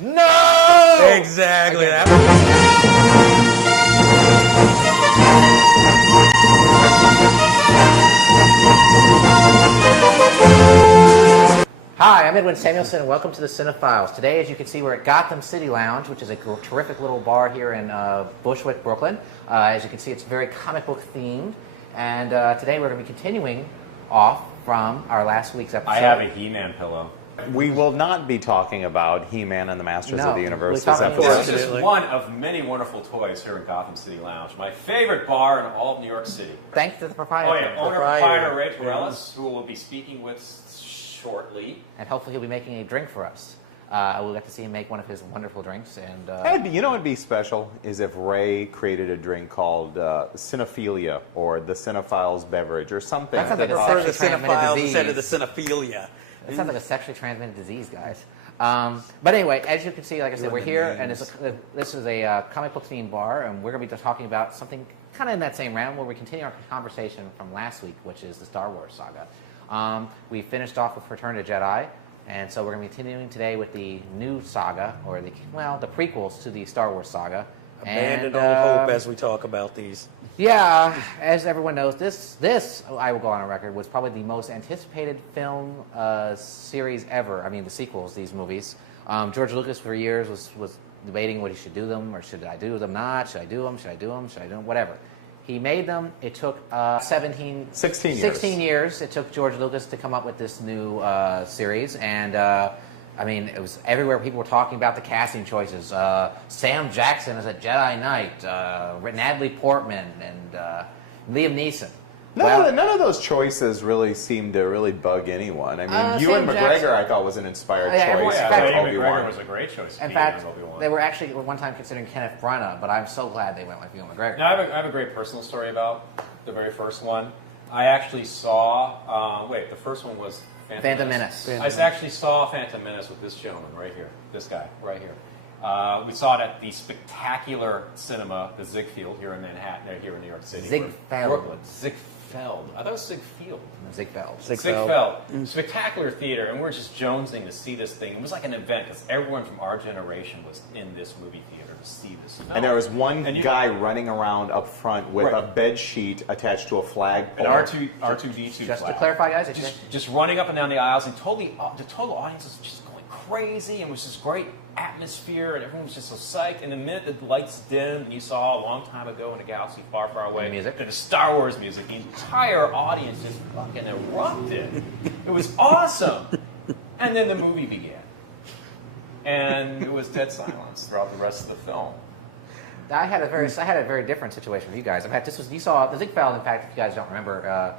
No! Exactly. Hi, I'm Edwin Samuelson, and welcome to the Cine-Files. Today, as you can see, we're at Gotham City Lounge, which is a terrific little bar here in Bushwick, Brooklyn. As you can see, it's very comic book themed, and today we're going to be continuing off from our last week's episode. I have a He-Man pillow. We will not be talking about He-Man and the Masters of the Universe. This is just one of many wonderful toys here in Gotham City Lounge. My favorite bar in all of New York City. Thanks to the proprietor. Oh yeah, owner-proprietor Ray Torellis, who we'll be speaking with shortly. And hopefully he'll be making a drink for us. We'll get to see him make one of his wonderful drinks. And you know what would be special is if Ray created a drink called Cinephilia or the CineFiles beverage or something. That sounds like prefer the CineFiles instead of the Cinephilia. That sounds like a sexually transmitted disease, guys. But anyway, as you can see, like I said, we're here, and this is a comic book themed bar, and we're going to be talking about something kind of in that same round where we continue our conversation from last week, which is the Star Wars saga. We finished off with Return to Jedi, and so we're going to be continuing today with the new saga, or the prequels to the Star Wars saga. Abandon all hope as we talk about these. Yeah, as everyone knows, this I will go on a record, was probably the most anticipated film series ever. I mean, the sequels, these movies. George Lucas for years was debating what he should do them, or should I do them not? Should I do them? Should I do them? Should I do them? Whatever. He made them. It took 16 years. It took George Lucas to come up with this new series, and I mean, it was everywhere. People were talking about the casting choices. Sam Jackson is a Jedi Knight. Natalie Portman and Liam Neeson. None of those choices really seemed to really bug anyone. I mean, Ewan McGregor, I thought, was an inspired choice. Ewan McGregor was a great choice. In fact, they were actually at one time considering Kenneth Branagh, but I'm so glad they went with Ewan McGregor. Now, I have a great personal story about the very first one. I actually saw. The first one was Phantom Menace. I actually saw Phantom Menace with this gentleman right here. This guy right here. We saw it at the spectacular cinema, the Ziegfeld, here in Manhattan, here in New York City. Ziegfeld. I thought it was Ziegfeld. Ziegfeld. Spectacular theater, and we're just jonesing to see this thing. It was like an event because everyone from our generation was in this movie theater to see this film. And there was one guy running around up front with a bed sheet attached to a flagpole. An R2D2 Just flag. to clarify, guys, just running up and down the aisles, and the total audience was just going crazy, and it was this great atmosphere, and everyone was just so psyched. And the minute the lights dimmed, and you saw a long time ago in a galaxy far, far away, the Star Wars music, the entire audience just fucking erupted. It was awesome. And then the movie began, and it was dead silence throughout the rest of the film. I had a very different situation with you guys. In fact, you saw the Ziegfeld. In fact, if you guys don't remember,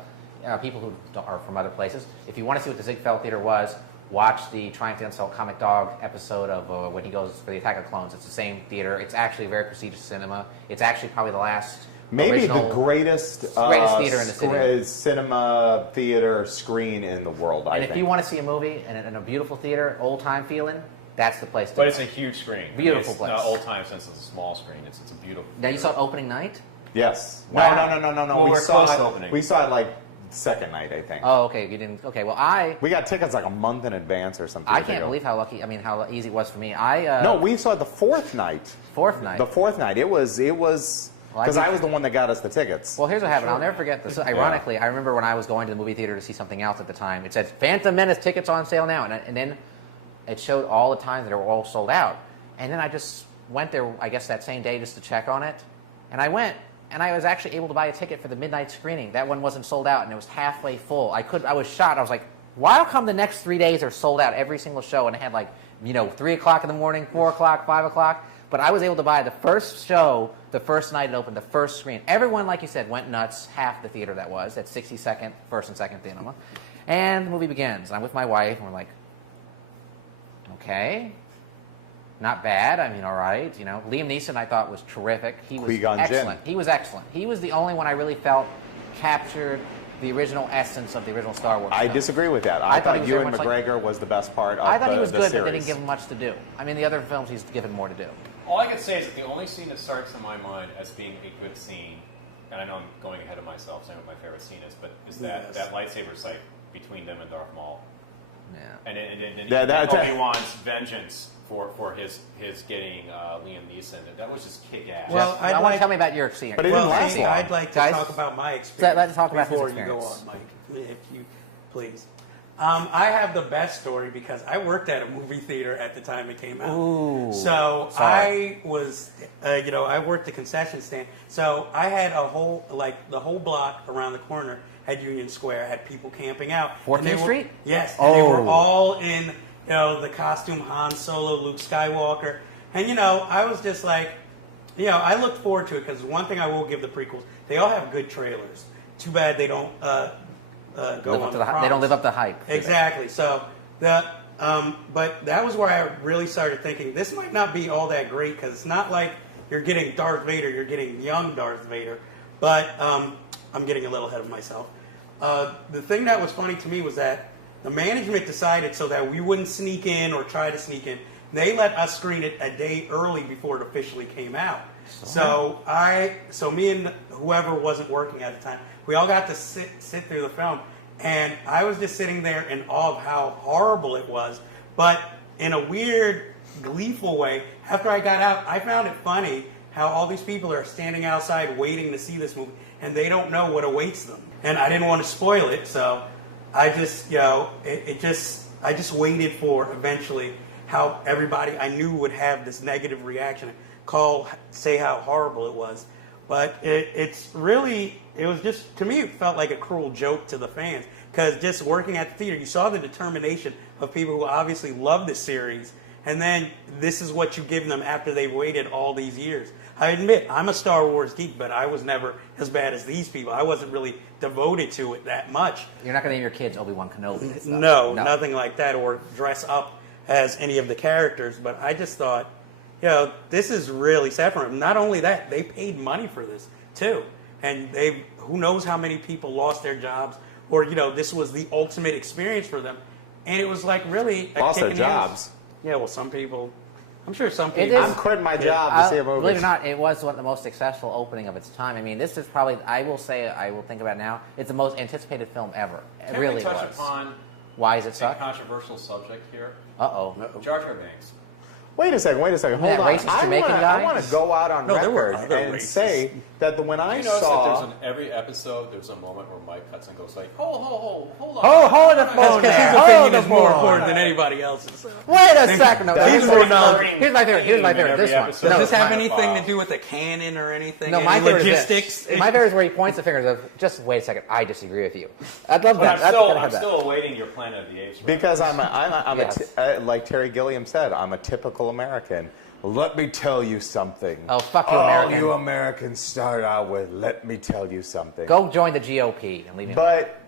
people who are from other places, if you want to see what the Ziegfeld Theater was, watch the Triumph the Unsolved Comic Dog episode of when he goes for the Attack of Clones. It's the same theater. It's actually a very prestigious cinema. It's actually probably the last maybe the greatest theater in the city. Cinema theater screen in the world, I think. If you want to see a movie in a beautiful theater, old-time feeling, that's the place to go. But it's a huge screen. Beautiful place. Not old-time since it's a small screen. It's a beautiful Now, you saw it opening night? Yes. Wow. No. Well, we saw it like second night, I think. Oh, okay. You didn't. Okay. Well, we got tickets like a month in advance or something. I can't believe how lucky. I mean, how easy it was for me. No, we saw it the fourth night. Fourth night. The fourth night. It was because I was the one that got us the tickets. Well, here's what happened. I'll never forget this. Ironically, I remember when I was going to the movie theater to see something else at the time. It said Phantom Menace tickets on sale now, and then it showed all the times that they were all sold out. And then I just went there, I guess that same day, just to check on it. And I went. And I was actually able to buy a ticket for the midnight screening. That one wasn't sold out, and it was halfway full. I was shocked. I was like, why come the next 3 days are sold out every single show? And it had 3 o'clock in the morning, 4 o'clock, 5 o'clock. But I was able to buy the first show, the first night it opened, the first screen. Everyone, like you said, went nuts. Half the theater that was, at 62nd, first and second cinema. And the movie begins. And I'm with my wife, and we're like, okay. Not bad. I mean, all right. Liam Neeson, I thought, was terrific. He was excellent. He was excellent. He was the only one I really felt captured the original essence of the original Star Wars. I disagree with that. I thought Ewan McGregor was the best part of the series. I thought he was good, but they didn't give him much to do. I mean, the other films he's given more to do. All I can say is that the only scene that starts in my mind as being a good scene, and I know I'm going ahead of myself saying what my favorite scene is, but is that lightsaber fight between them and Darth Maul. And then That- Obi-Wan's vengeance for his getting Liam Neeson. That was just kick-ass. Well, Jeff, I want to tell me about your experience. But it didn't last long. I'd like to Guys, talk about my experience let's talk about his before you go experience. on, Mike, if you please. I have the best story because I worked at a movie theater at the time it came out. Ooh, So sorry. I was, I worked the concession stand. So I had the whole block around the corner at Union Square had people camping out. 14th Street? Yes. And they were Oh. all in, the costume Han Solo, Luke Skywalker. And, I was just like, I looked forward to it because one thing I will give the prequels, they all have good trailers. Too bad they don't go on the they don't live up to hype. Exactly. So but that was where I really started thinking this might not be all that great because it's not like you're getting Darth Vader, you're getting young Darth Vader. But I'm getting a little ahead of myself. The thing that was funny to me was that the management decided so that we wouldn't sneak in or try to sneak in. They let us screen it a day early before it officially came out. So me and whoever wasn't working at the time, we all got to sit through the film, and I was just sitting there in awe of how horrible it was. But in a weird, gleeful way, after I got out, I found it funny how all these people are standing outside waiting to see this movie, and they don't know what awaits them. And I didn't want to spoil it, so I just, I just waited for eventually how everybody I knew would have this negative reaction, say how horrible it was. But it was just, to me, it felt like a cruel joke to the fans. Because just working at the theater, you saw the determination of people who obviously love the series. And then this is what you give them after they've waited all these years. I admit, I'm a Star Wars geek, but I was never as bad as these people. I wasn't really devoted to it that much. You're not going to name your kids Obi-Wan Kenobi and stuff. No, nothing like that, or dress up as any of the characters. But I just thought, this is really sad for them. Not only that, they paid money for this, too. And who knows how many people lost their jobs, or, this was the ultimate experience for them. And it was like really a Lost kick their in the ass. jobs. Yeah, well, some people, I'm sure some people. is- I'm quitting my job to see a movie. Believe it or not, it was one of the most successful opening of its time. I mean, this is probably, I will think about it now, it's the most anticipated film ever. It Can really we touch was. upon Why is it a suck? controversial subject here? Uh-oh. Jar Jar Binks. Wait a second. Hold That on. racist Jamaican guy? I want to go out on No, there were record other and racists. say that when I You notice that saw... there's every episode, there's a moment where Mike cuts and goes like, hold on. Hold the That's phone because there. his opinion is the more phone. important than anybody else's. Wait a second. No, He's here's more my knowledgeable. Here's my favorite. This one. episode. Does No, this have my- anything to do with the canon or anything? No, my Any favorite logistics? is this. My favorite is where he points the fingers of, just wait a second, I disagree with you. I'd love But that. I'm still awaiting your Planet of the Apes. Because Yes. like Terry Gilliam said, I'm a typical American. Let me tell you something. Oh, fuck you, All American. you Americans start out with, let me tell you something. Go join the GOP and leave me alone. But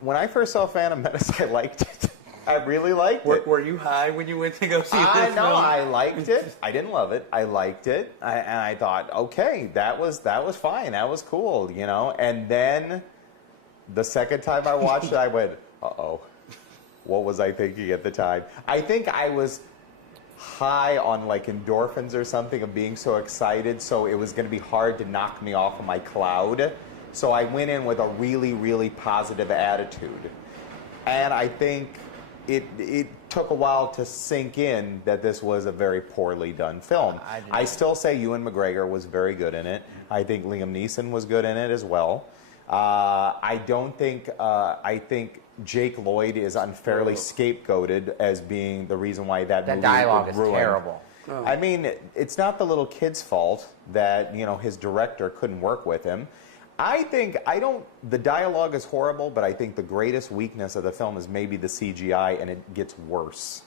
when I first saw Phantom Menace, I liked it. I really liked it. Were you high when you went to go see I this know, film? I liked it. I didn't love it. I liked it. And I thought, okay, that was fine. That was cool, And then the second time I watched it, I went, uh-oh. What was I thinking at the time? I think I was high on like endorphins or something of being so excited, so it was going to be hard to knock me off of my cloud. So I went in with a really, really positive attitude. And I think it took a while to sink in that this was a very poorly done film. I still say Ewan McGregor was very good in it. I think Liam Neeson was good in it as well. I think Jake Lloyd is unfairly scapegoated as being the reason why that movie dialogue was is ruined. terrible. Oh. I mean, it's not the little kid's fault that, his director couldn't work with him. The dialogue is horrible, but I think the greatest weakness of the film is maybe the CGI, and it gets worse.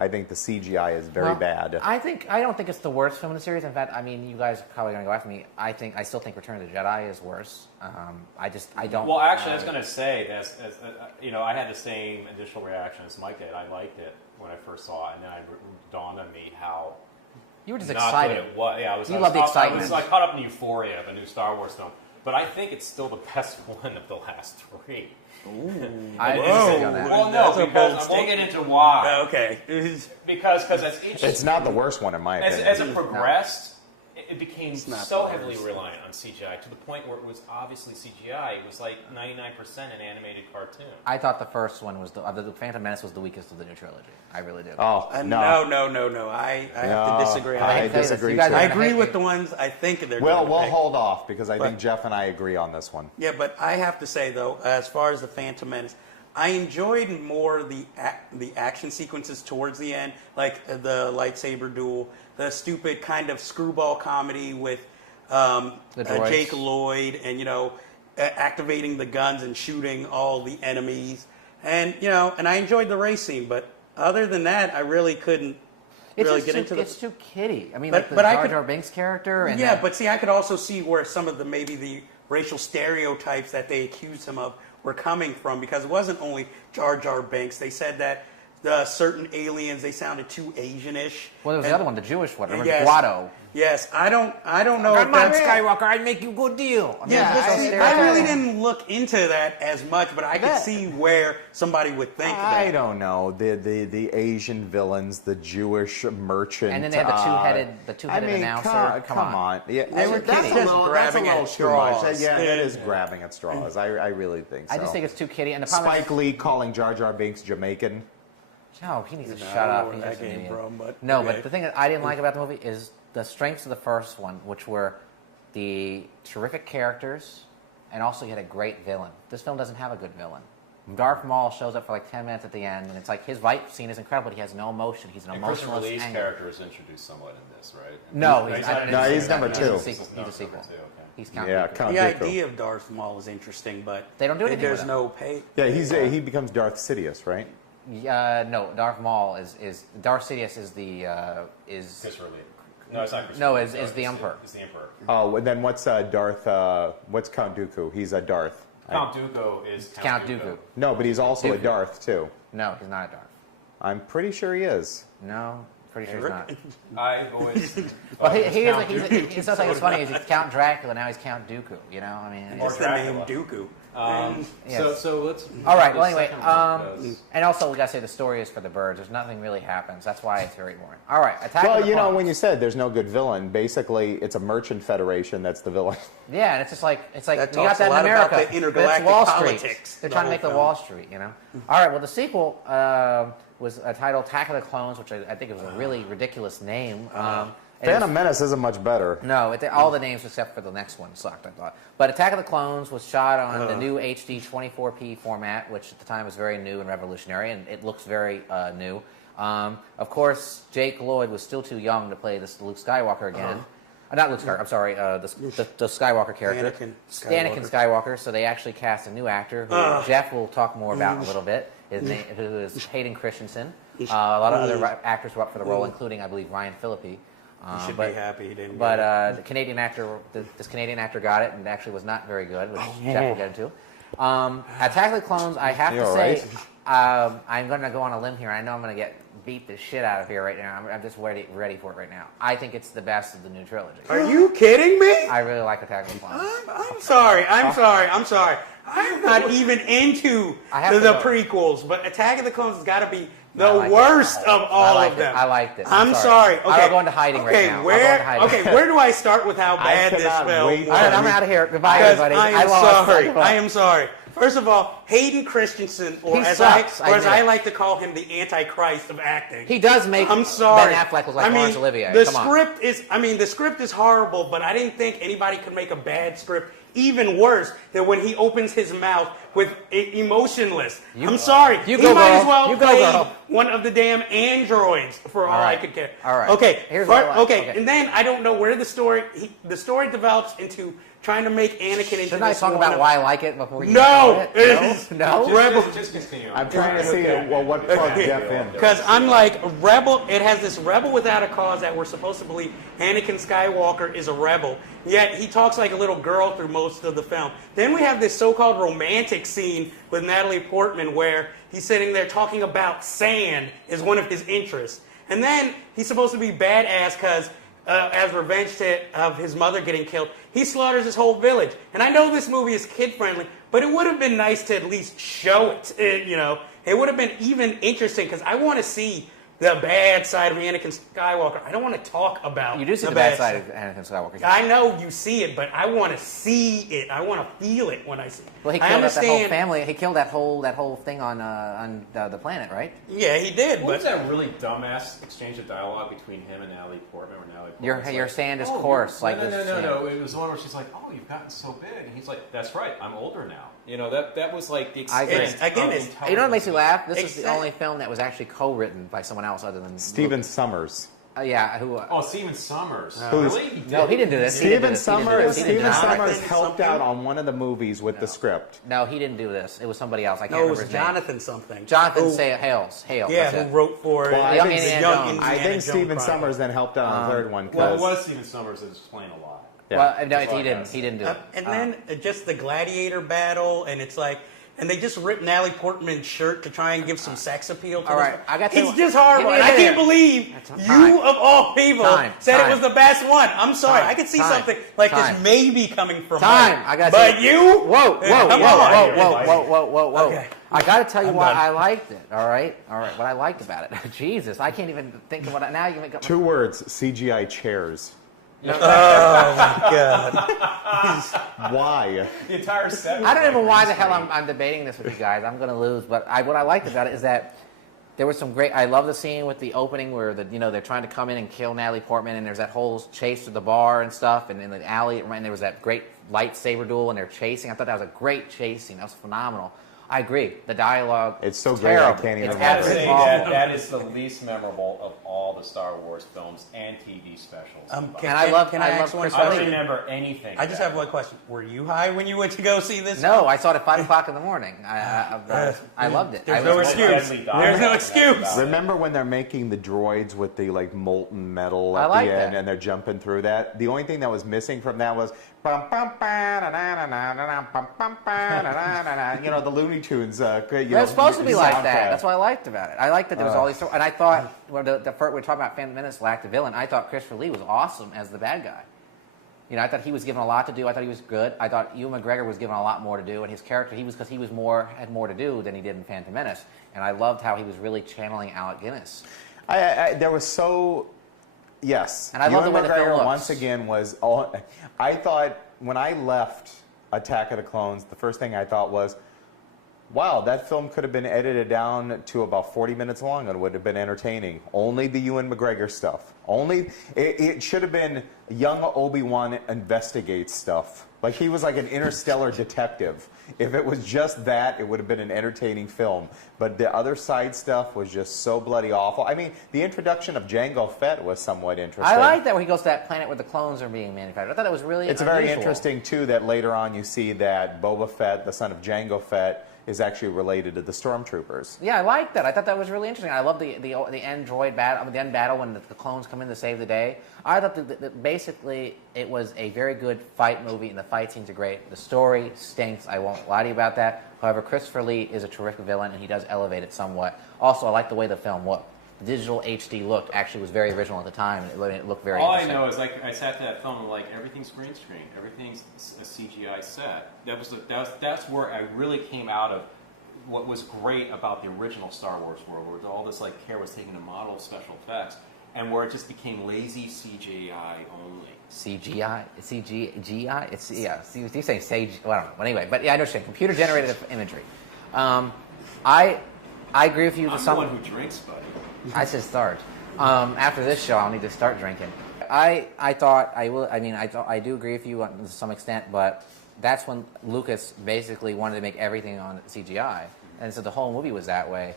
I think the CGI is very bad. I don't think it's the worst film in the series. In fact, I mean, you guys are probably going to go after me. I still think Return of the Jedi is worse. I don't. Well, actually, I was going to say, I had the same initial reaction as Mike did. I liked it when I first saw it, and then it dawned on me how you were just not excited. good it was. Yeah, You love the excitement. I was caught up in euphoria of a new Star Wars film, but I think it's still the best one of the last three. I Whoa. disagree on that. Well, That's no, a because bold I won't get statement. into why. Okay. Because as each It's not the worst one, in my opinion. as it progressed, it became not so the heavily worst. reliant on CGI to the point where it was obviously CGI. It was like 99% an animated cartoon. I thought the first one was the Phantom Menace was the weakest of the new trilogy. I really do. Oh, No. I have to disagree. I can tell you this, disagree you guys too. are I gonna agree hate with me. the ones I think they're Well, going to we'll pick. hold off because I think But- Jeff and I agree on this one. Yeah, but I have to say though, as far as the Phantom Menace, I enjoyed more the action sequences towards the end, like the lightsaber duel, the stupid kind of screwball comedy with droids. Jake Lloyd, and activating the guns and shooting all the enemies, and and I enjoyed the race scene. But other than that, I really couldn't really get into It's too kiddie. I mean, But- like the but I Jar could- Jar Binks character. And yeah, that- but see, I could also see where some of the maybe the racial stereotypes that they accused him of were coming from, because it wasn't only Jar Jar Binks. They said that the certain aliens, they sounded too Asian-ish. well, there was And- the other one, the Jewish one. Remember Yes. Guado? Yes, I don't know if Come on, that's Skywalker, I'd make you a good deal. I mean, Yeah, it's so I stereotypical. really didn't look into that as much, but I could That- see where somebody would think I that. don't know the Asian villains, the Jewish merchant, And then they had the two-headed announcer. Come on. Yeah, They were that's kidding. a little, Just that's a grabbing little at too much. straws. Yeah, that Yeah. is grabbing at straws. I really think so. I just think it's too kiddie. And the problem Spike Lee calling Jar Jar Binks Jamaican. no, he needs to I shut don't know up. where He's that just an came idiot. from, but No, okay. but the thing that I didn't like about the movie is the strengths of the first one, which were the terrific characters, and also you had a great villain. This film doesn't have a good villain. Darth Maul shows up for like 10 minutes at the end, and it's like his fight scene is incredible, but he has no emotion. He's an And Christopher emotionless Lee's anger. character is introduced somewhat in this, right? No, He's he's, not- I didn't No, see he's that. number He's two. a sequel. No, He's a sequel. number two, okay. He's Count Yeah, Dooku. Count The Dooku. idea of Darth Maul is interesting, but They don't do anything there's with no pay. Yeah, he becomes Darth Sidious, right? No, Darth Maul is Darth Sidious is the is Christopher Lee. No, it's not Christopher No, Lee. is the Emperor. It's the Emperor. Oh, and then what's Darth? What's Count Dooku? He's a Darth. Count Dooku is Count Dooku. No, but he's also a Dooku. Darth too. No, he's not a Darth. I'm pretty sure he is. No, pretty sure he's not. I've always. Well, he is. Count Dooku. He's something that's funny. Is he's Count Dracula now? He's Count Dooku. You know, I mean. Or Just the name Dracula. Dooku. Yes. So let's. All right. the Well, anyway, second one goes- and also we gotta say the story is for the birds. There's nothing really happens. That's why it's very boring. All right, Attack Well, of the you know, Clones. when you said there's no good villain, basically it's a merchant federation that's the villain. Yeah, and it's like That we got talks that a lot in about America. the But intergalactic it's Wall Street. politics, They're the trying to whole make the film. Wall Street. You know. All right. Well, the sequel was titled Attack of the Clones, which I think it was a really ridiculous name. And Phantom Menace isn't much better. No, all the names except for the next one sucked, I thought. But Attack of the Clones was shot on the new HD 24p format, which at the time was very new and revolutionary, and it looks very new. Of course, Jake Lloyd was still too young to play this Luke Skywalker again. Not Luke Skywalker, I'm sorry, the Skywalker character. Anakin Skywalker, so they actually cast a new actor, who Jeff will talk more about in a little bit, who is Hayden Christensen. A lot of other actors were up for the role, including, I believe, Ryan Phillippe. You should be happy he didn't. But get it. the Canadian actor, this Canadian actor got it, and actually was not very good, which Jeff will get into. Attack of the Clones, I have You to all say, right? I'm going to go on a limb here. I know I'm going to get beat the shit out of here right now. I'm just ready for it right now. I think it's the best of the new trilogy. Are you kidding me? I really like Attack of the Clones. I'm sorry. I'm not even into I have to the go. prequels, but Attack of the Clones has got to be the I like it. worst of all liked of them. I liked it. I'm sorry. Okay. I'll go into hiding right now. I'll go into hiding. Okay, where do I start with how bad this cannot film wait was? All right, I'm out of here. Goodbye, Because everybody. I am lost. sorry. Goodbye. I am sorry. First of all, Hayden Christensen, or He as sucks, I admit. like to call him, the Antichrist of acting. He does make I'm sorry. Ben Affleck look like I mean, Laurence Olivier. The Come on. script is horrible, but I didn't think anybody could make a bad script even worse than when he opens his mouth with emotionless. I'm sorry. You he go, might girl. as well You go, play girl. one of the damn androids for all I right. could care. All right. Okay. Here's what I like. okay. Okay. And then I don't know where the story develops into trying to make Anakin into Shouldn't I this talk one about of- why I like it before you No, get it into is- it? No? Rebel. Just continue. I'm trying to see what plug Jeff in. Because unlike Rebel, it has this rebel without a cause that we're supposed to believe Anakin Skywalker is a rebel. Yet he talks like a little girl through most of the film. Then we have this so-called romantic scene with Natalie Portman where he's sitting there talking about sand is one of his interests. And then he's supposed to be badass because as revenge of his mother getting killed, he slaughters his whole village. And I know this movie is kid-friendly, but it would have been nice to at least show it. It would have been even interesting because I want to see the bad side of Anakin Skywalker. I don't want to talk about You do see the the bad side of Anakin Skywalker. I know you see it, but I want to see it. I want to feel it when I see it. Well, he I killed that whole understand. family. He killed that whole thing on the planet, right? Yeah, he did. What was But that really dumbass exchange of dialogue between him and Natalie Portman? Where Natalie Portman's Your like, sand is "Oh, coarse." No, Like no, this, no, yeah. no. It was the one where she's like, "Oh, you've gotten so big," and he's like, "That's right, I'm older now." You know, that was like the I agree. extent. Again, of it's- You know what makes me intelligence. laugh? This is the Exact- only film that was actually co-written by someone else other than Steven Lucas. Summers. Yeah, who? Oh, Steven Summers. Who's- Really? No, he didn't do this. He didn't do Steven this. He didn't do this. He did Summers. Steven not. Summers Jonathan helped something? out on one of the movies with the script. No, he didn't do this. It was somebody else. I can't no, it remember was his name. Jonathan something. Jonathan Who- Hales. Yeah, that's who it. wrote for Well, I Young think- Indiana Young Jones. Indiana I think Jones Steven Chronicles. Summers then helped out on the third one. Well, it 'cause- was Steven Summers that explained a lot. Yeah. Well, no, That's all he I didn't. gotta He didn't do it. And then just the gladiator battle, and it's like, and they just ripped Natalie Portman's shirt to try and give some sex appeal to All this. right, I got to- It's just horrible, Give me and a I can't minute. believe Time. you, of all people, said Time. it was the best one. I'm sorry, Time. I could see Time. something like Time. this maybe coming from Time. Mike. I got. But you, Whoa, whoa, whoa, Come whoa, on. whoa. Okay. I got to tell you I'm why done. I liked it. All right. What I liked about it. Jesus, I can't even think of what. Now you make up. 2 words: CGI chairs. Why? The entire set. I don't was even like why the green hell screen. I'm debating this with you guys. I'm going to lose. But what I liked about it is that there was some great. I love the scene with the opening where they're trying to come in and kill Natalie Portman, and there's that whole chase to the bar and stuff, and in the alley, and there was that great lightsaber duel, and they're chasing. I thought that was a great chase scene. That was phenomenal. I agree. The dialogue. It's so is great, I terrible. can't even It's I gotta remember it. say absolutely that awful. is the least memorable of all the Star Wars films and TV specials. Can I love ask one Chris I don't Lee. remember anything. I just have one question. Were you high when you went to go see this? No, I saw it at 5 o'clock in the morning. I loved it. There's I no was- excuse. Deadly dialogue. There's no That's excuse. about it. Remember when they're making the droids with the like molten metal I at like the end, that. and they're jumping through that? The only thing that was missing from that was you know, the Looney Tunes. It was supposed to be like that. soundtrack. That's what I liked about it. I liked that there was all these, and I thought when we were talking about Phantom Menace lacked a villain. I thought Christopher Lee was awesome as the bad guy. You know, I thought he was given a lot to do. I thought he was good. I thought Ewan McGregor was given a lot more to do, and his character because he had more to do than he did in Phantom Menace. And I loved how he was really channeling Alec Guinness. There was so. Yes. And I love the Ewan way the film McGregor looks. once again was all. I thought when I left Attack of the Clones, the first thing I thought was, wow, that film could have been edited down to about 40 minutes long and it would have been entertaining. Only the Ewan McGregor stuff. It should have been young Obi-Wan investigates stuff. Like he was like an interstellar detective. If it was just that, it would have been an entertaining film. But the other side stuff was just so bloody awful. I mean, the introduction of Jango Fett was somewhat interesting. I like that when he goes to that planet where the clones are being manufactured. I thought it was really It's unusual. very interesting, too, that later on you see that Boba Fett, the son of Jango Fett, is actually related to the Stormtroopers. Yeah, I like that. I thought that was really interesting. I love the end droid battle, the end battle when the clones come in to save the day. I thought that basically it was a very good fight movie, and the fight scenes are great. The story stinks. I won't lie to you about that. However, Christopher Lee is a terrific villain, and he does elevate it somewhat. Also, I like the way the film looked. The digital HD look actually was very original at the time, and it looked very All I interesting. know is like I sat to that film and like everything's green screen, everything's a CGI set. That's where I really came out of what was great about the original Star Wars world, where all this like care was taken to model special effects, and where it just became lazy CGI only. CGI? It's, yeah, you're saying sage, well, I don't know. But anyway, but yeah, I understand. Computer generated imagery. I agree with you to I'm some the one who drinks, buddy. I should start. After this show, I'll need to start drinking. I do agree with you to some extent, but that's when Lucas basically wanted to make everything on CGI, and so the whole movie was that way.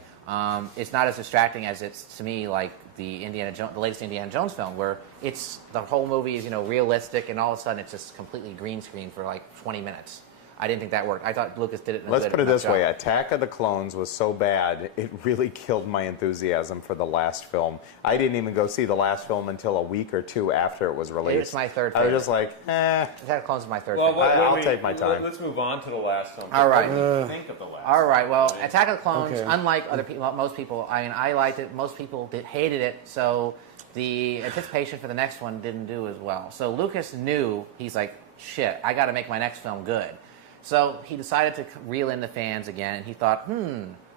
It's not as distracting as it's to me like the latest Indiana Jones film, where it's the whole movie is realistic, and all of a sudden it's just completely green screen for like 20 minutes. I didn't think that worked. I thought Lucas did it. Let's put it this way: Attack of the Clones was so bad, it really killed my enthusiasm for the last film. I didn't even go see the last film until a week or two after it was released. It's my third I was favorite. just like, Attack of the Clones is my third Well, favorite. I'll take my time. Let's move on to the last film. All right. What do you think of the last? All right. Well, film? Attack of the Clones, Okay. unlike other people, most people, I liked it. Most people hated it. So the anticipation for the next one didn't do as well. So Lucas knew, he's like, shit, I got to make my next film good. So he decided to reel in the fans again, and he thought,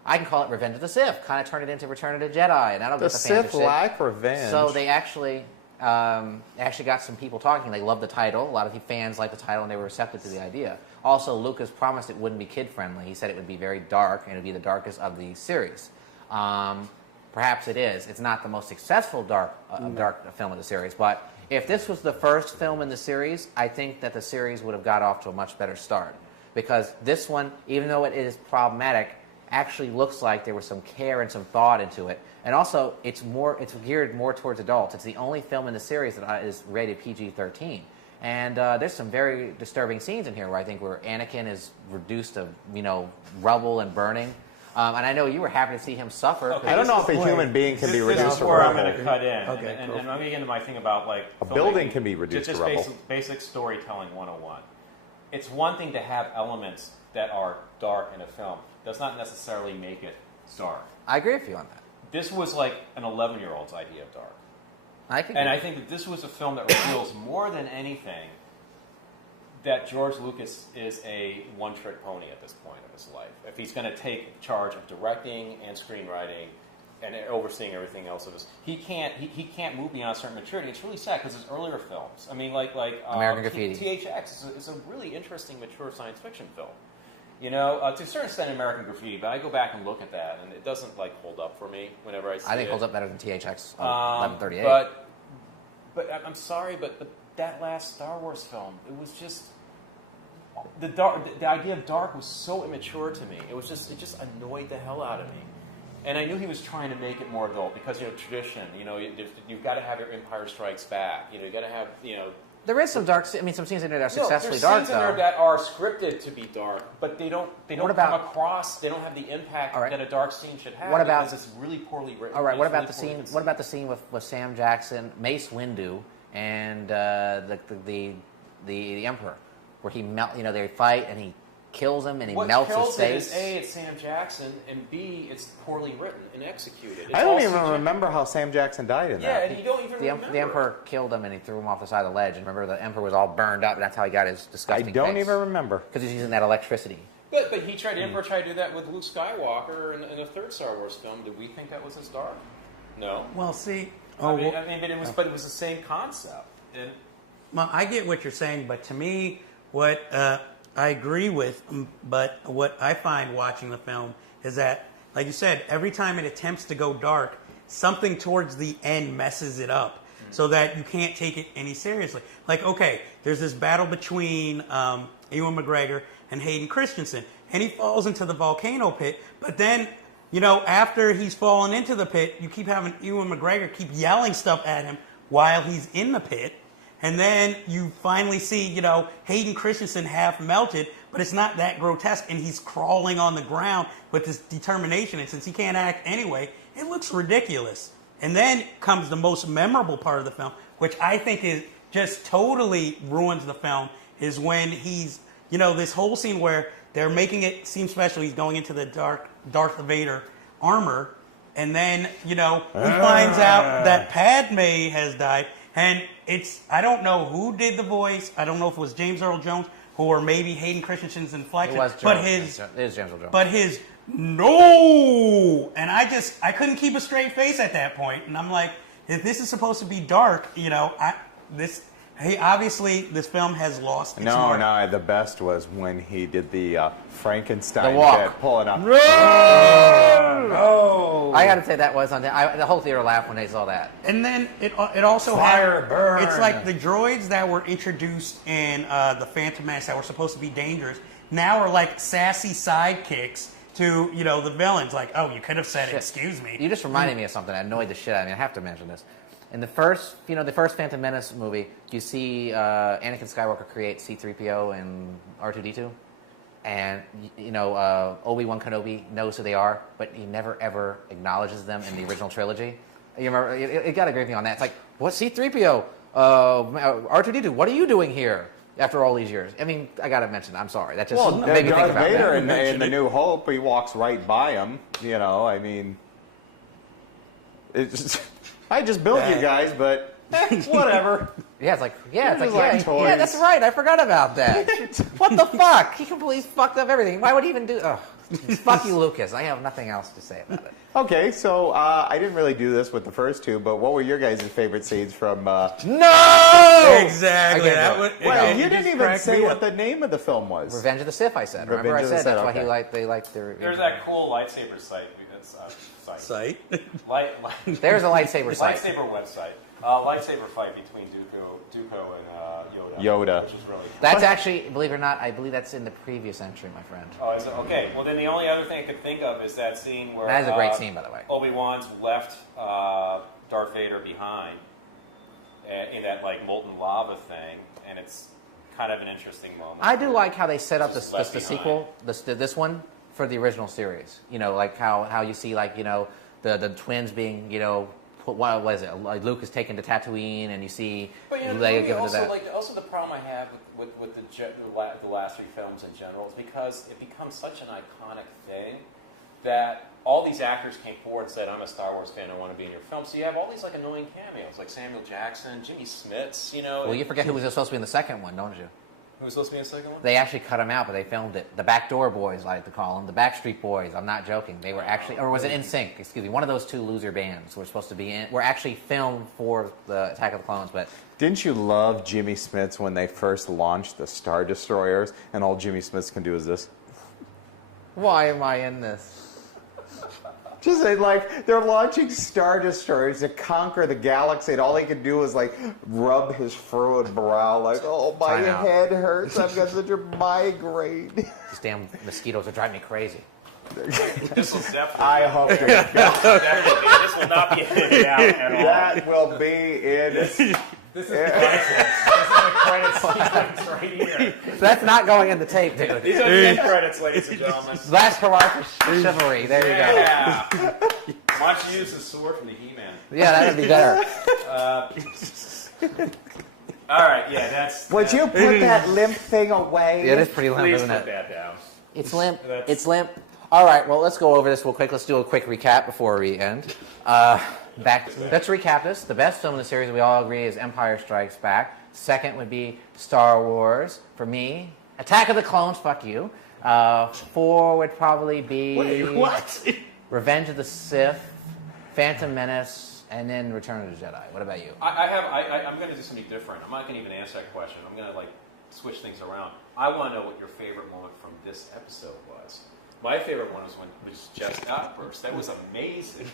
I can call it Revenge of the Sith. Kind of turn it into Return of the Jedi, and that'll The get the fans Sith like revenge. So they actually got some people talking. They loved the title. A lot of fans liked the title, and they were receptive to the idea. Also, Lucas promised it wouldn't be kid-friendly. He said it would be very dark, and it would be the darkest of the series. Perhaps it is. It's not the most successful dark film of the series, but if this was the first film in the series, I think that the series would have got off to a much better start. Because this one, even though it is problematic, actually looks like there was some care and some thought into it. And also, it's geared more towards adults. It's the only film in the series that is rated PG-13. And there's some very disturbing scenes in here where Anakin is reduced to, rubble and burning. And I know you were happy to see him suffer. Okay. I don't know if a human being can be reduced This is to where I'm rubble. going to cut in. Okay, and cool. let me get into my thing about like A building can be reduced just to rubble. basic storytelling 101. It's one thing to have elements that are dark in a film. Does not necessarily make it dark. I agree with you on that. This was like an 11-year-old's idea of dark. I think. And I think that this was a film that reveals more than anything that George Lucas is a one-trick pony at this point of his life. If he's going to take charge of directing and screenwriting and overseeing everything else of his, he can't move beyond a certain maturity. It's really sad because his earlier films, I mean, like American Graffiti. THX is a really interesting, mature science fiction film. To a certain extent, American Graffiti, but I go back and look at that, and it doesn't hold up for me whenever I see it. I think it holds up better than THX 1138. But I'm sorry, but that last Star Wars film, it was just the idea of dark was so immature to me. It just annoyed the hell out of me. And I knew he was trying to make it more adult because tradition. You've got to have your Empire Strikes Back. You got to have There is some dark. Some scenes in there that are successfully there's dark, scenes in there that are scripted to be dark, but they don't come across. They don't have the impact that a dark scene should have. Because it's really poorly written. All right. What about the scene? What about the scene with Sam Jackson, Mace Windu, and the Emperor, where he they fight and he kills him and he melts his face? It is A, it's Sam Jackson, and B, it's poorly written and executed. I don't even remember how Sam Jackson died in that. Yeah, and you don't even remember. The Emperor killed him and he threw him off the side of the ledge. And remember, the Emperor was all burned up, and that's how he got his disgusting face. I don't even remember. Because he's using that electricity. But the Emperor tried to do that with Luke Skywalker in the third Star Wars film. Did we think that was as dark? No. Well, see. But it was the same concept. And Well, I get what you're saying, but to me, what I agree with, but what I find watching the film is that, like you said, every time it attempts to go dark, something towards the end messes it up so that you can't take it any seriously. Like, okay, there's this battle between Ewan McGregor and Hayden Christensen, and he falls into the volcano pit, but then, after he's fallen into the pit, you keep having Ewan McGregor keep yelling stuff at him while he's in the pit. And then you finally see, Hayden Christensen half melted, but it's not that grotesque, and he's crawling on the ground with this determination. And since he can't act anyway, it looks ridiculous. And then comes the most memorable part of the film, which I think is just totally ruins the film, is when he's, this whole scene where they're making it seem special. He's going into the Darth Vader armor, and then, he finds out that Padme has died. And I don't know who did the voice. I don't know if it was James Earl Jones or maybe Hayden Christensen's inflection. It was Jones. It is James Earl Jones. But his no! And I couldn't keep a straight face at that point. And I'm like, if this is supposed to be dark, obviously this film has lost its mark. No, the best was when he did the Frankenstein The walk. bit, pulling up. Oh! I got to say that was on the whole theater laughed when they saw that. And then it also Fire burn. It's like the droids that were introduced in the Phantom Menace that were supposed to be dangerous now are like sassy sidekicks to the villains. Like, oh, you could have said excuse me. You just reminded me of something that annoyed the shit out of me. I have to mention this. In the first Phantom Menace movie, you see Anakin Skywalker create C-3PO and R2-D2, and Obi-Wan Kenobi knows who they are, but he never ever acknowledges them in the original trilogy. You remember? It got to agree with me on that. It's like, what C-3PO, R2-D2? What are you doing here after all these years? I mean, I got to mention. I'm sorry. That just made me think Darth about Vader that. in the New Hope, he walks right by him. I mean, it's just. I just built you guys, but whatever. Yeah, it's like, yeah, it's They're like, just yeah, like yeah, toys. that's right. I forgot about that. What the fuck? He completely fucked up everything. Why would he even do? Oh, fuck you, Lucas. I have nothing else to say about it. Okay, so I didn't really do this with the first two, but what were your guys' favorite scenes from? No! Exactly. I That can't would, Well, you it didn't just even cracked say me what up. the name of the film was. Revenge of the Sith, I said. Remember I Revenge of the said that's Sith, why okay. they liked their. There's that cool lightsaber site. Site. Sight. There's a lightsaber site. Lightsaber website. Lightsaber fight between Dooku and Yoda. Which is really cool. That's actually, believe it or not, I believe that's in the previous entry, my friend. Oh, is it? Okay. Well, then the only other thing I could think of is that scene where That is a great scene, by the way. Obi-Wan's left Darth Vader behind in that like molten lava thing, and it's kind of an interesting moment. I do like how they set up Just the left sequel, this one, for the original series. You know, like how you see, like, you know, the twins being, you know, what was it? Like Luke is taken to Tatooine, and you see But you know, the Leia movie given to also, that. like, also the problem I have with the last three films in general is because it becomes such an iconic thing that all these actors came forward and said, "I'm a Star Wars fan. I want to be in your film." So you have all these like annoying cameos, like Samuel Jackson, Jimmy Smits. You know, Well, you forget who was supposed to be in the second one, don't you? who was supposed to be in the second one? They actually cut him out, but they filmed it. The Backdoor Boys, I like to call them. The Backstreet Boys. I'm not joking. They were actually, or was it NSYNC? Excuse me. One of those two loser bands were supposed to be in. Were actually filmed for the Attack of the Clones, but Didn't you love Jimmy Smits when they first launched the Star Destroyers, and all Jimmy Smits can do is this? why am I in this? Just like they're launching Star Destroyers to conquer the galaxy, and all he could do is like rub his furrowed brow, like, "Oh, my Time out. head hurts. I've got such a migraine." These damn mosquitoes are driving me crazy. This will definitely. I hope to God Definitely, this will not be edited out at all. that will be in. This is the credits. This is the credit sequence right here. That's not going in the tape, dude. These are the end credits, ladies and gentlemen. Last hurrah for chivalry. There you go. Yeah. Why don't you use the sword from the He-Man? Yeah, that would be better. All right, yeah, that's. Would you put that limp thing away? Yeah, it is pretty limp, Please isn't put it? that down. It's limp. That's- It's limp. All right, well, let's go over this real quick. Let's do a quick recap before we end. Let's recap this. The best film in the series, we all agree, is Empire Strikes Back. Second would be Star Wars. For me, Attack of the Clones, fuck you. 4 would probably be Wait, what? Revenge of the Sith, Phantom Menace, and then Return of the Jedi. What about you? I'm going to do something different. I'm not going to even answer that question. I'm going to like switch things around. I want to know what your favorite moment from this episode was. My favorite one was when it was just outburst. That was amazing.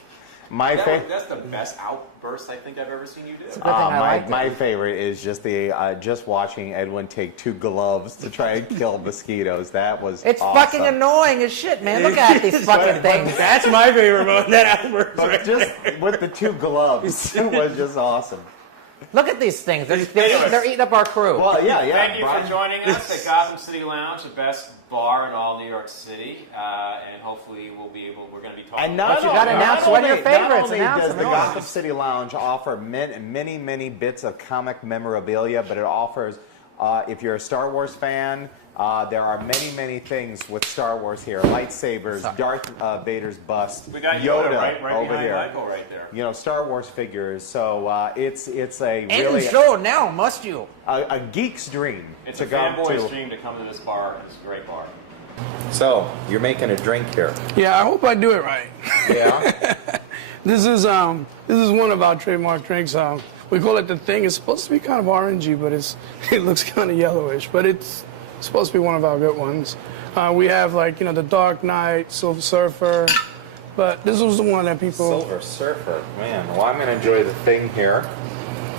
That's the best outburst I think I've ever seen you do. Good thing I liked it. My favorite is just the just watching Edwin take 2 gloves to try and kill mosquitoes. That was It's awesome. fucking annoying as shit, man. Look at these fucking things. That's my favorite moment. That outburst. But just with the 2 gloves, it was just awesome. Look at these things. They're eating up our crew. Well, yeah. Thank you Brian. for joining us at Gotham City Lounge, the best bar in all New York City, and hopefully we're going to be talking. And But you gotta announce what are your favorites. Not only Announce does them. the Announce Gotham City Lounge offer many bits of comic memorabilia, but it offers, if you're a Star Wars fan, there are many things with Star Wars here. Lightsabers, Darth Vader's bust, We got Yoda right over behind here. Michael right there. You know, Star Wars figures. So it's a End really show now, must you? a geek's dream It's to a go fanboy's to. dream to come to this bar. It's a great bar. So you're making a drink here. Yeah, I hope I do it right. Yeah. This is one of our trademark drinks. We call it the Thing. It's supposed to be kind of orangey, but it looks kind of yellowish. But it's supposed to be one of our good ones. We have the Dark Knight, Silver Surfer, but this was the one that people. Silver Surfer, man. Well, I'm going to enjoy the Thing here.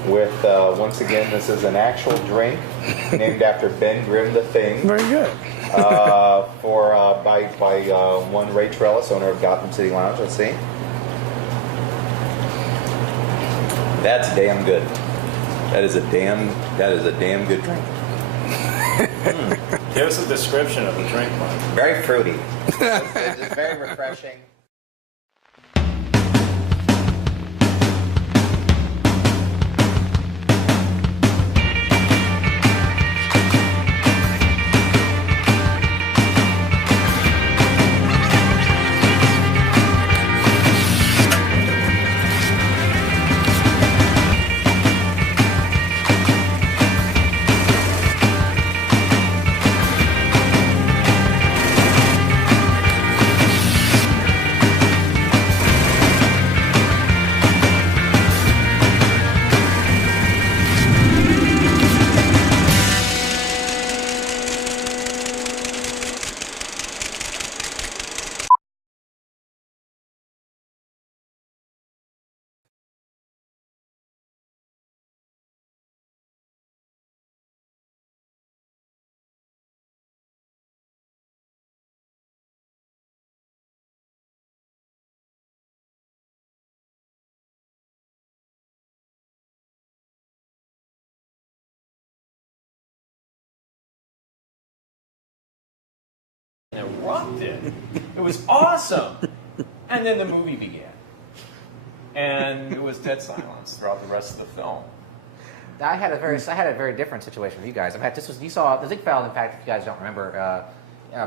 With once again, this is an actual drink named after Ben Grimm, the Thing. Very good. By one Ray Trellis, owner of Gotham City Lounge. Let's see. That's damn good. That is a damn good drink. Give us a description of the drink, Mike. Very fruity. It's very refreshing. It was awesome. And then the movie began. And it was dead silence throughout the rest of the film. I had a very different situation with you guys. In fact, you saw the Ziegfeld. In fact, if you guys don't remember,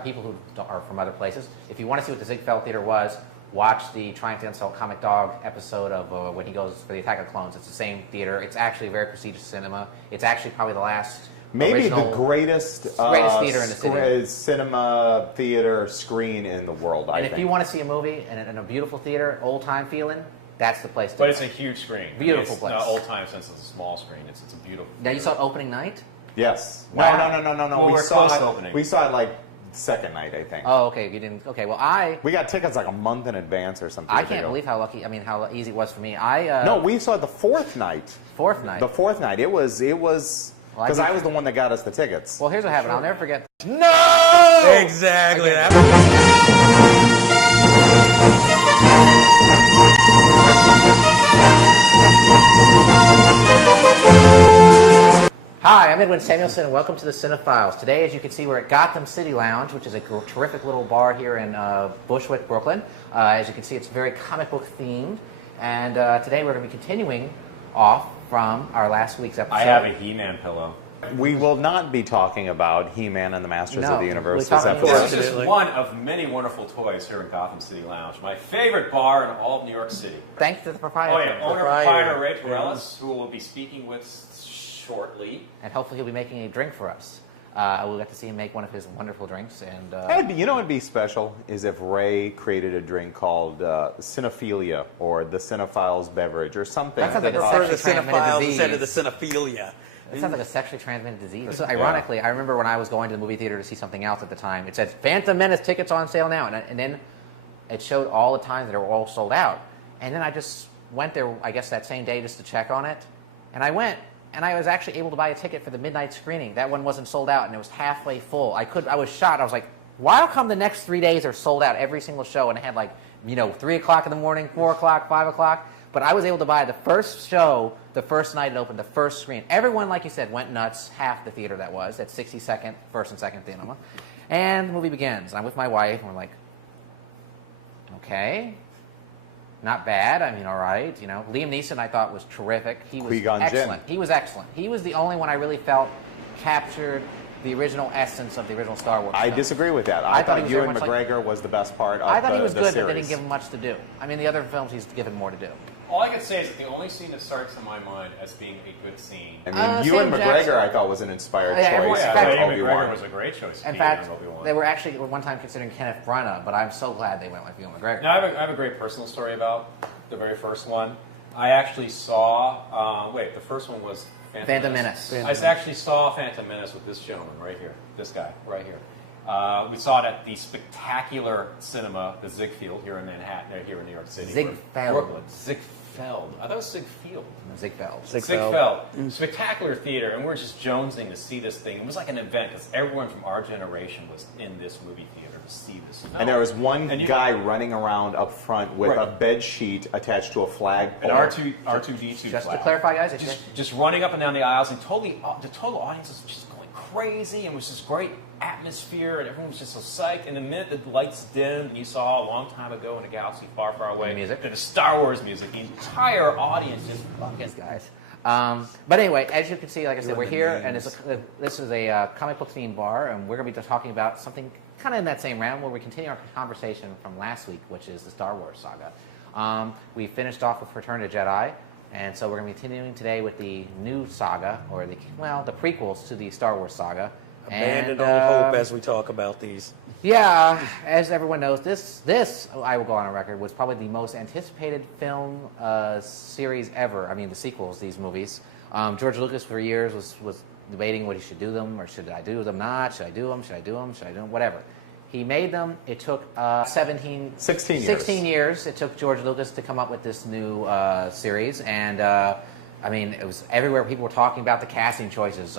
people who are from other places, if you want to see what the Ziegfeld Theater was, watch the Trying to Insult Comic Dog episode of when he goes for the Attack of Clones. It's the same theater. It's actually very prestigious cinema. It's actually probably the last maybe the greatest theater in the city. Cinema theater screen in the world. And if you want to see a movie in a beautiful theater, old time feeling, that's the place to But go. it's a huge screen. Beautiful it's place. Not old time since it's a small screen. It's a beautiful. Now you saw it opening night? Yes. Wow. No. Well, we we're saw close it. to opening. We saw it like second night, I think. Oh, okay. You didn't. Okay. Well, we got tickets like a month in advance or something. I can't believe how lucky. I mean, how easy it was for me. No, we saw it the fourth night. Fourth night. The fourth night. It was because I was the one that got us the tickets. Well, here's what happened. I'll never forget. No! Exactly. Hi, I'm Edwin Samuelson, and welcome to the Cine-Files. Today, as you can see, we're at Gotham City Lounge, which is a terrific little bar here in Bushwick, Brooklyn. As you can see, it's very comic book themed, and today we're going to be continuing off from our last week's episode. I have a He-Man pillow. We will not be talking about He-Man and the Masters of the Universe we're this talking episode. This is just one of many wonderful toys here in Gotham City Lounge. My favorite bar in all of New York City. Thanks to the proprietor. Oh yeah, owner-proprietor Ray Torellis, who we'll be speaking with shortly. And hopefully he'll be making a drink for us. We'll get to see him make one of his wonderful drinks. And You know what would be special is if Ray created a drink called Cinephilia or the Cine-Files beverage or something. That sounds like a Prefer the sexually transmitted CineFiles disease. instead of the cinephilia. It sounds like a sexually transmitted disease. So ironically, I remember when I was going to the movie theater to see something else at the time, it said Phantom Menace tickets on sale now, and then it showed all the times that they were all sold out. And then I just went there, I guess that same day, just to check on it. And I went, and I was actually able to buy a ticket for the midnight screening. That one wasn't sold out, and it was halfway full. I was shocked. I was like, why come the next 3 days are sold out every single show? And it had 3 o'clock in the morning, 4 o'clock, 5 o'clock. But I was able to buy the first show, the first night it opened, the first screen. Everyone, like you said, went nuts. Half the theater that was, at 62nd, first and second cinema. And the movie begins. I'm with my wife, and we're like, okay, not bad. I mean, all right. You know, Liam Neeson I thought was terrific. He was Qui-Gon excellent. Jinn. He was excellent. He was the only one I really felt captured the original essence of the original Star Wars. I film. disagree with that. I I thought he thought was Ewan very much McGregor was the best part of I thought he was the good, series. but they didn't give him much to do. I mean, the other films he's given more to do. All I can say is that the only scene that starts in my mind as being a good scene. I mean, Ewan Sam McGregor Jackson. I thought was an inspired Yeah, everyone- choice. in for fact- Ewan Obi-Wan. McGregor was a great choice. In to fact, be Obi-Wan. they were actually at one time considering Kenneth Branagh, but I'm so glad they went with Ewan McGregor. Now, I have a great personal story about the very first one. I actually saw. The first one was Phantom Menace. I actually saw Phantom Menace with this gentleman right here. This guy right here. We saw it at the spectacular cinema, the Ziegfeld, here in Manhattan, here in New York City. Ziegfeld. Brooklyn. Ziegfeld. I thought it was Ziegfeld. Ziegfeld. Ziegfeld. Spectacular theater, and we're just jonesing to see this thing. It was like an event because everyone from our generation was in this movie theater to see this film. And there was one And you- guy running around up front with Right. a bed sheet attached to a flagpole. An R2D2 Just to flag. clarify, guys, just running up and down the aisles, and the total audience was just going crazy, and it was this great atmosphere, and everyone was just so psyched. And the minute the lights dimmed, and you saw a long time ago in a galaxy far, far away, The music. and the Star Wars music, the entire audience just fucking. these guys. But anyway, as you can see, like I said, we're here, and this is a comic book themed bar, and we're going to be talking about something kind of in that same round where we continue our conversation from last week, which is the Star Wars saga. We finished off with Return to Jedi, and so we're going to be continuing today with the new saga, or the prequels to the Star Wars saga. Abandon And, all hope as we talk about these. Yeah, as everyone knows, this I will go on a record, was probably the most anticipated film series ever. I mean, the sequels, these movies. George Lucas for years was debating what he should do them, or should I do them not? Should I do them? Should I do them? Should I do them? Whatever. He made them. It took 16 years. It took George Lucas to come up with this new series, and I mean, it was everywhere. People were talking about the casting choices.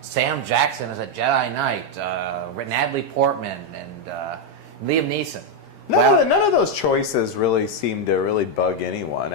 Sam Jackson as a Jedi Knight, Natalie Portman, and Liam Neeson. None of those choices really seemed to really bug anyone.